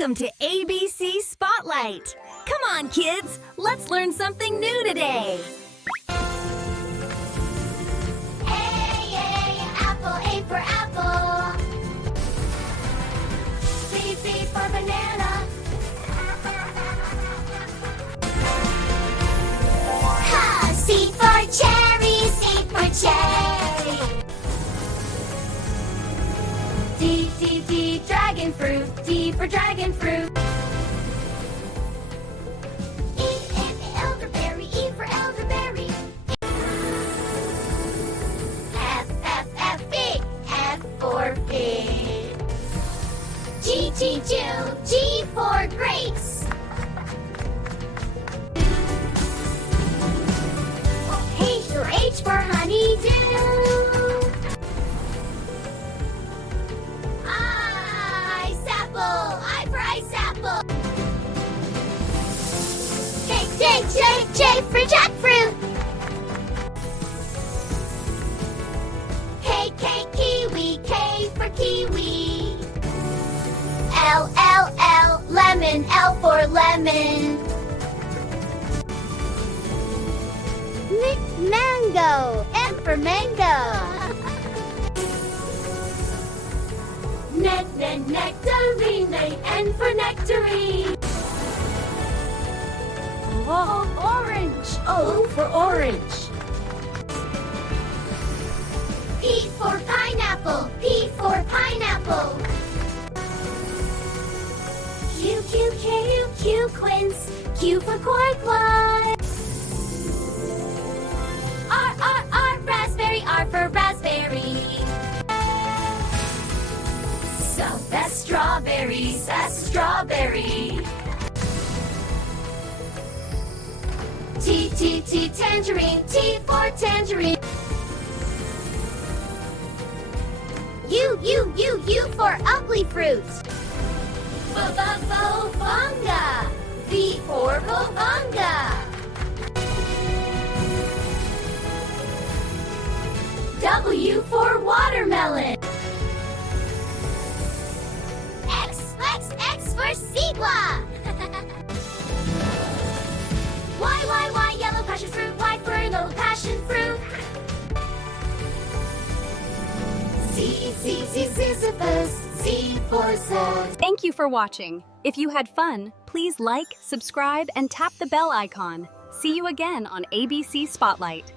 Welcome to ABC Spotlight. Come on, kids, let's learn something new today. A for apple. B for banana. Ha! C for cherry, C for cherry. D, dragon fruit. D for dragon fruit. Elderberry, E for elderberry. Big, F for big. G for grapes. H for honeydew. Ice apple, I for ice apple. J for jackfruit. Kiwi, K for kiwi. L, lemon, L for lemon. Mango, M for mango. Nectarine, N for nectarine. Orange, O for orange. P for pineapple, P for pineapple. Q, quince, Q for quince. R, raspberry, R for raspberry. S, strawberries, S, strawberry. T, tangerine, T for tangerine. U for ugly fruit. Bovanga. V for bovanga. W for watermelon. X for zebra. Y, yellow passion fruit. Y for yellow passion fruit. Sisyphus, Z for zest. Thank you for watching. If you had fun, please like, subscribe, and tap the bell icon. See you again on ABC Spotlight.